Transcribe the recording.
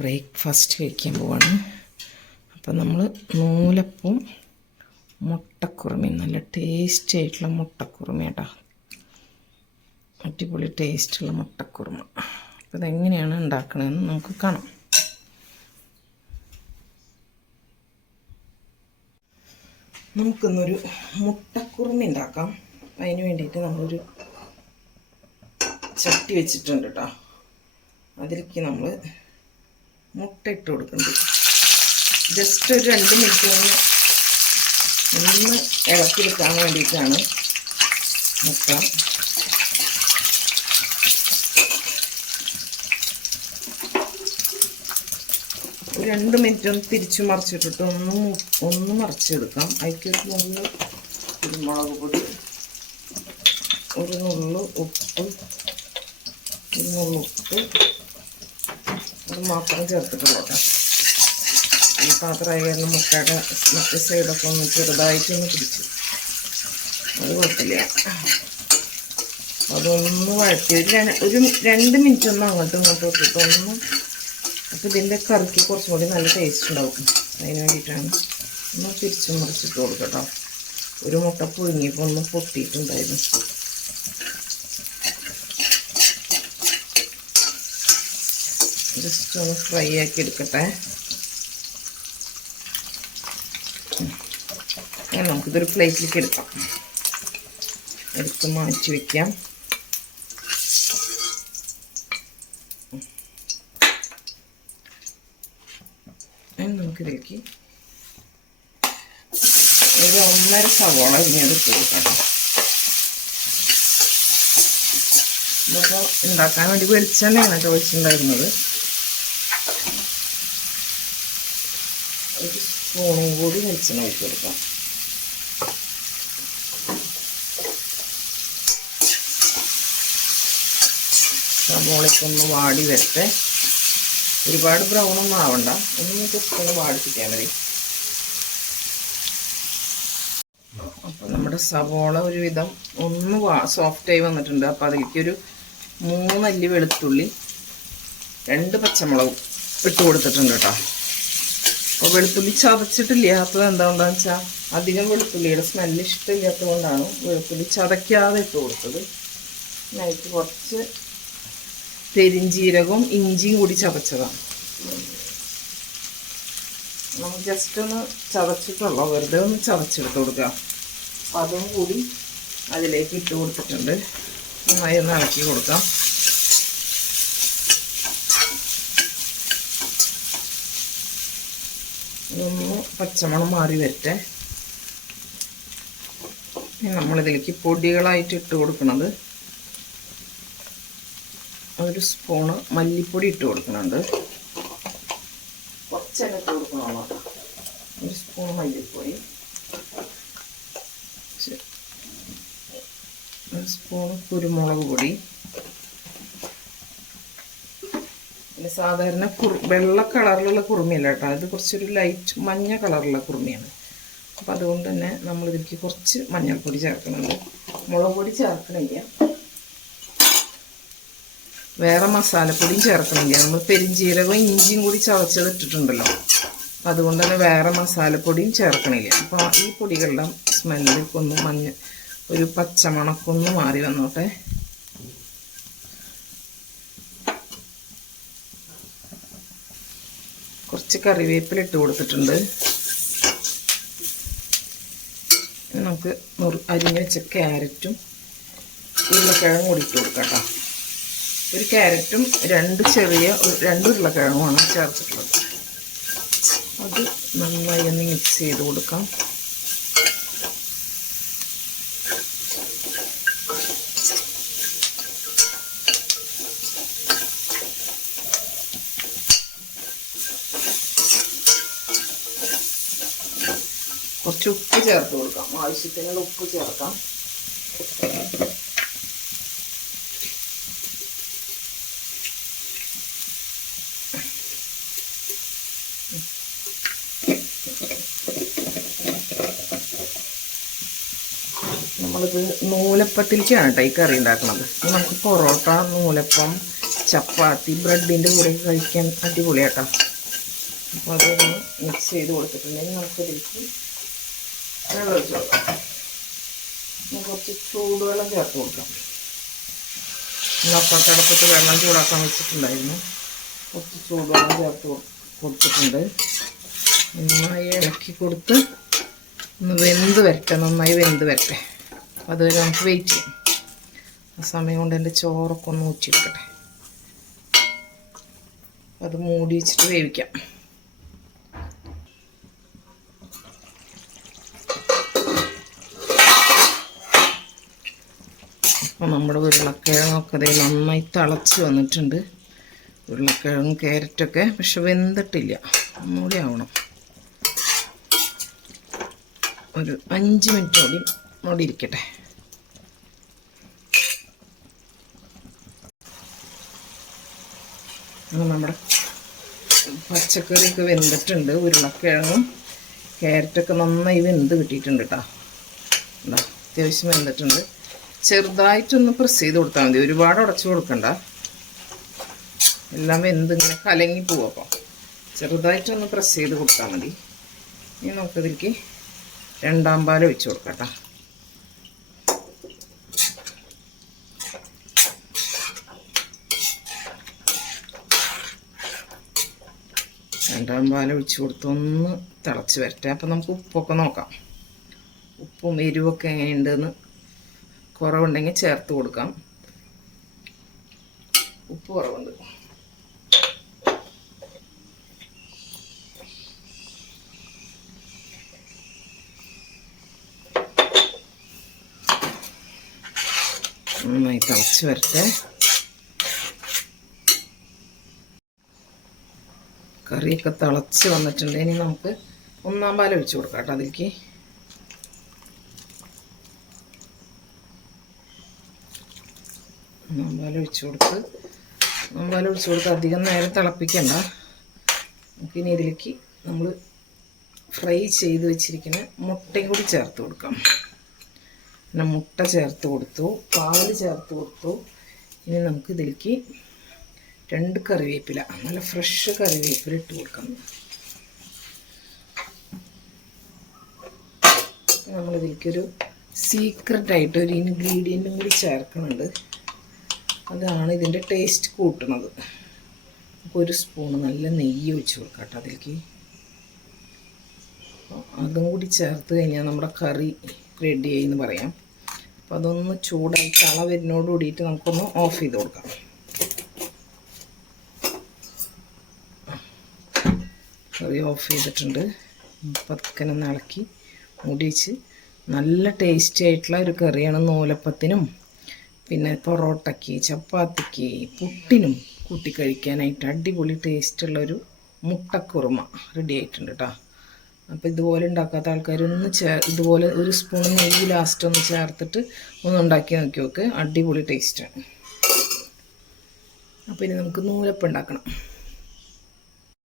Breakfast കഴിക്കാൻ പോവാണ്. അപ്പം നമ്മൾ നൂലപ്പവും മുട്ടക്കുറുമയും, നല്ല ടേസ്റ്റി ആയിട്ടുള്ള മുട്ടക്കുറുമ കേട്ടോ, അടിപൊളി ടേസ്റ്റുള്ള മുട്ടക്കുറുമ. അപ്പോൾ ഇതെങ്ങനെയാണ് ഉണ്ടാക്കണമെന്ന് നമുക്ക് കാണാം. നമുക്കിന്നൊരു മുട്ടക്കുറുമ ഉണ്ടാക്കാം. അതിന് വേണ്ടിയിട്ട് നമ്മളൊരു ചട്ടി വെച്ചിട്ടുണ്ട് കേട്ടോ. അതിലേക്ക് നമ്മൾ മുട്ട ഇട്ട് കൊടുക്കുന്നുണ്ട്. ജസ്റ്റ് ഒരു 2 മിനിറ്റ് ഒന്ന് ഇളക്കിയെടുക്കാൻ വേണ്ടിയിട്ടാണ് മുട്ട. ഒരു 2 മിനിറ്റ് ഒന്ന് തിരിച്ചു മറിച്ചിട്ടിട്ട് ഒന്ന് മറിച്ചെടുക്കാം. അതിലേക്ക് ഒരു നുള്ളു കുരുമുളക് പൊടി, ഒരു നുള്ളു ഉപ്പ്, അത് മാത്രം ചേർത്തിട്ടുള്ളൂ കേട്ടോ. ഈ പാത്രമായി കാരണം മുട്ടയുടെ മറ്റേ സൈഡൊക്കെ ഒന്ന് ചെറുതായിട്ടൊന്ന് പിടിച്ചു, അത് കുഴപ്പമില്ല. അതൊന്ന് വഴറ്റി ഒരു 2 മിനിറ്റ് ഒന്ന് അങ്ങോട്ടും ഇങ്ങോട്ടും ഇട്ടിട്ട് ഒന്ന്, അപ്പോൾ ഇതിൻ്റെ കറിക്ക് കുറച്ചും കൂടി നല്ല ടേസ്റ്റ് ഉണ്ടാവും. അതിന് വേണ്ടിയിട്ടാണ് ഒന്ന് തിരിച്ചു മറിച്ചിട്ട് കൊടുക്കട്ടോ. ഒരു മുട്ട പുഴുങ്ങിയപ്പോൾ ഒന്ന് പൊട്ടിയിട്ടുണ്ടായിരുന്നു. ജസ്റ്റ് ഒന്ന് ഫ്രൈ ആക്കി എടുക്കട്ടെ. അങ്ങനെ നമുക്കിതൊരു പ്ലേറ്റിലേക്ക് എടുക്കാം. എടുത്ത് മാറ്റി വയ്ക്കാം. നമുക്കിതിലേക്ക് ഒരു 1.5 സവോള ഇങ്ങനെടുത്ത് കൊടുക്കണം. ഇതൊക്കെ ഉണ്ടാക്കാൻ വേണ്ടി വെളിച്ചെണ്ണയാണ് ചോദിച്ചിട്ടുണ്ടായിരുന്നത്. ഒരു സ്പൂണും കൂടി വെളിച്ചെണ്ണ ഒഴിച്ച് കൊടുക്കാം. സവോളയ്ക്കൊന്ന് വാടി വരട്ടെ. ഒരുപാട് ബ്രൗണൊന്നും ആവണ്ട, ഒന്ന് ജസ്റ്റ് ഒന്ന് വാടിപ്പിക്കാൻ മതി. അപ്പം നമ്മുടെ സവോള ഒരുവിധം ഒന്ന് സോഫ്റ്റായി വന്നിട്ടുണ്ട്. അപ്പോൾ അതിലേക്കൊരു 3 അല്ലി വെളുത്തുള്ളി, 2 പച്ചമുളകും ഇട്ട് കൊടുത്തിട്ടുണ്ട് കേട്ടോ. അപ്പോൾ വെളുത്തുള്ളി ചതച്ചിട്ടില്ലാത്തത് എന്താണെന്ന് വെച്ചാൽ അധികം വെളുത്തുള്ളിയുടെ സ്മെല്ല് ഇഷ്ടമില്ലാത്തത് കൊണ്ടാണ് വെളുത്തുള്ളി ചതയ്ക്കാതെ ഇട്ട് കൊടുത്തത്. അതിലേക്ക് കുറച്ച് പെരിഞ്ചീരകവും ഇഞ്ചിയും കൂടി ചതച്ചതാണ്. നമുക്ക് ജസ്റ്റ് ഒന്ന് ചതച്ചിട്ടുള്ളൂ, വെറുതെ ഒന്ന് ചതച്ചെടുത്ത് കൊടുക്കുക. അപ്പം അതും കൂടി അതിലേക്ക് ഇട്ട് കൊടുത്തിട്ടുണ്ട്. നന്നായി ഒന്ന് ഇളക്കി കൊടുക്കാം. ഇതൊന്ന് പച്ചമണം മാറി വരട്ടെ. നമ്മളിതിലേക്ക് പൊടികളായിട്ട് ഇട്ട് കൊടുക്കുന്നത്, ഒരു സ്പൂണ് മല്ലിപ്പൊടി ഇട്ട് കൊടുക്കുന്നുണ്ട്. കുറച്ചെല്ലാം ഇട്ട് കൊടുക്കണമല്ലോ. ഒരു സ്പൂൺ മല്ലിപ്പൊടി, ഒരു സ്പൂൺ കുരുമുളക് പൊടി. പിന്നെ സാധാരണ വെള്ള കളറിലുള്ള കുറുമിയല്ല കേട്ടോ, ഇത് കുറച്ചൊരു ലൈറ്റ് മഞ്ഞ കളറുള്ള കുറുമിയാണ്. അപ്പം അതുകൊണ്ട് തന്നെ നമ്മളിതിലേക്ക് കുറച്ച് മഞ്ഞൾപ്പൊടി ചേർക്കുന്നുണ്ട്. മുളക് പൊടി ചേർക്കണില്ല, വേറെ മസാലപ്പൊടിയും ചേർക്കണില്ല. നമ്മൾ പെരിഞ്ചീരകവും ഇഞ്ചിയും കൂടി ചതച്ചത് ഇട്ടിട്ടുണ്ടല്ലോ, അതുകൊണ്ട് തന്നെ വേറെ മസാലപ്പൊടിയും ചേർക്കണില്ല. അപ്പോൾ ഈ പൊടികളുടെ സ്മെല്ലൊക്കെ ഒന്ന് ഒരു പച്ചമണക്കൊന്ന് മാറി വന്നോട്ടെ. കുറച്ച് കറിവേപ്പില ഇട്ട് കൊടുത്തിട്ടുണ്ട്. നമുക്ക് അരിഞ്ഞ് വെച്ച ക്യാരറ്റും ഉരുളക്കിഴങ്ങും കൂടി ഇട്ട് കൊടുക്കാം കേട്ടോ. ഒരു ക്യാരറ്റും 2 ഉരുളക്കിഴങ്ങുമാണ് ചേർത്തിട്ടുള്ളത്. അത് നന്നായി ഒന്ന് മിക്സ് ചെയ്ത് കൊടുക്കാം. കുറച്ച് ഉപ്പ് ചേർത്ത് കൊടുക്കാം, ആവശ്യത്തിനുള്ള ഉപ്പ് ചേർക്കാം. നമ്മളിത് നൂലപ്പത്തിലേക്കാണ് കേട്ടോ ഈ കറി ഉണ്ടാക്കുന്നത്. നമുക്ക് പൊറോട്ട, നൂലപ്പം ചപ്പാത്തി ബ്രെഡിൻ്റെ കൂടെ കഴിക്കാൻ അടിപൊളിയാട്ടോ. അപ്പോൾ അതൊന്ന് മിക്സ് ചെയ്ത് കൊടുത്തിട്ടുണ്ടെങ്കിൽ നമുക്കിതിലേക്ക് വെള്ളം ഒഴിച്ച് കൊടുക്കാം. കുറച്ച് ചൂടുവെള്ളം ചേർത്ത് കൊടുക്കാം. അപ്പുറത്തടുപ്പത്ത് വെള്ളം ചൂടാക്കാൻ വെച്ചിട്ടുണ്ടായിരുന്നു. കുറച്ച് ചൂടുവെള്ളം ചേർത്ത് കൊടുത്തിട്ടുണ്ട്. നന്നായി ഇളക്കി കൊടുത്ത് ഒന്ന് വെന്ത് വരട്ടെ, നന്നായി വെന്ത് വരട്ടെ. അതുവരെ നമുക്ക് വെയിറ്റ് ചെയ്യാം. ആ സമയം കൊണ്ട് എൻ്റെ ചോറൊക്കെ ഒന്ന് ഊറ്റിയെടുക്കട്ടെ. അത് മൂടി വെച്ചിട്ട് വേവിക്കാം. അപ്പോൾ നമ്മുടെ ഉരുളക്കിഴങ്ങൊക്കെ അതേ നന്നായി തിളച്ച് വന്നിട്ടുണ്ട്. ഉരുളക്കിഴങ്ങും ക്യാരറ്റൊക്കെ പക്ഷെ വെന്തിട്ടില്ല, ഒന്നുകൂടി ആവണം. ഒരു 5 മിനിറ്റ് കൂടി മൂടി ഇരിക്കട്ടെ. നമ്മുടെ പച്ചക്കറിയൊക്കെ വെന്തിട്ടുണ്ട്. ഉരുളക്കിഴങ്ങും ക്യാരറ്റൊക്കെ നന്നായി വെന്ത് കിട്ടിയിട്ടുണ്ട് കേട്ടോ. അത്യാവശ്യം വെന്തിട്ടുണ്ട്. ചെറുതായിട്ടൊന്ന് പ്രസ് ചെയ്ത് കൊടുത്താൽ മതി, ഒരുപാട് ഉടച്ചു കൊടുക്കണ്ട. എല്ലാം വെന്ത് ഇങ്ങനെ കലങ്ങി പോവും. അപ്പോൾ ചെറുതായിട്ടൊന്ന് പ്രസ് ചെയ്ത് കൊടുത്താൽ മതി. ഇനി നമുക്കതിലേക്ക് 2ാം പാൽ ഒഴിച്ച് കൊടുക്കാം കേട്ടോ. രണ്ടാം പാൽ ഒഴിച്ച് കൊടുത്ത് ഒന്ന് തിളച്ച് വരട്ടെ. അപ്പം നമുക്ക് ഉപ്പൊക്കെ നോക്കാം. ഉപ്പും എരിവൊക്കെ എങ്ങനെയുണ്ടെന്ന് കുറവുണ്ടെങ്കിൽ ചേർത്ത് കൊടുക്കാം. ഉപ്പ് കുറവുണ്ട്. നന്നായി തിളച്ച് വരട്ടെ. കറിയൊക്കെ തിളച്ച് വന്നിട്ടുണ്ട്. ഇനി നമുക്ക് 1ാം പാൽ ഒഴിച്ച് കൊടുക്കാം കേട്ടോ. അതിലേക്ക് 1ാം പാൽ ഒഴിച്ച് കൊടുത്ത് 1ാം പാൽ ഒഴിച്ച് കൊടുത്ത് അധികം നേരം തിളപ്പിക്കണ്ട. നമുക്കിനി ഇതിലേക്ക് നമ്മൾ ഫ്രൈ ചെയ്ത് വെച്ചിരിക്കുന്ന മുട്ടയും കൂടി ചേർത്ത് കൊടുക്കാം. പിന്നെ മുട്ട ചേർത്ത് കൊടുത്തു, പാൽ ചേർത്ത് കൊടുത്തു. ഇനി നമുക്ക് ഇതിലേക്ക് 2 കറിവേപ്പില, നല്ല ഫ്രഷ് കറിവേപ്പില ഇട്ട് കൊടുക്കാം. നമ്മളിതിലേക്കൊരു സീക്രട്ടായിട്ട് ഒരു ഇൻഗ്രീഡിയൻറ്റും കൂടി ചേർക്കുന്നുണ്ട്. അതാണ് ഇതിൻ്റെ ടേസ്റ്റ് കൂട്ടുന്നത്. അപ്പോൾ 1 സ്പൂണ് നല്ല നെയ്യ് ഒഴിച്ച് കൊടുക്കാം കേട്ടോ അതിലേക്ക്. അതും കൂടി ചേർത്ത് കഴിഞ്ഞാൽ നമ്മുടെ കറി റെഡിയായി എന്ന് പറയാം. അപ്പോൾ അതൊന്ന് ചൂടായി തള വരുന്നോട് കൂടിയിട്ട് നമുക്കൊന്ന് ഓഫ് ചെയ്ത് കൊടുക്കാം. കറി ഓഫ് ചെയ്തിട്ടുണ്ട്. പതുക്കനൊന്ന് ഇളക്കി മൂടി വെച്ച് നല്ല ടേസ്റ്റി ആയിട്ടുള്ള ഒരു കറിയാണ്. നൂലപ്പത്തിനും പിന്നെ പൊറോട്ടയ്ക്ക്, ചപ്പാത്തിക്ക്, പുട്ടിനും കൂട്ടി കഴിക്കാനായിട്ട് അടിപൊളി ടേസ്റ്റുള്ളൊരു മുട്ടക്കുറുമ റെഡി ആയിട്ടുണ്ട് കേട്ടോ. അപ്പോൾ ഇതുപോലെ ഉണ്ടാക്കാത്ത ആൾക്കാരൊന്ന് ഇതുപോലെ 1 സ്പൂൺ നെയ്യ് ലാസ്റ്റ് ഒന്ന് ചേർത്തിട്ട് ഒന്ന് ഉണ്ടാക്കി നോക്കി നോക്ക്, അടിപൊളി ടേസ്റ്റാണ്. അപ്പോൾ ഇനി നമുക്ക് നൂലപ്പം ഉണ്ടാക്കണം.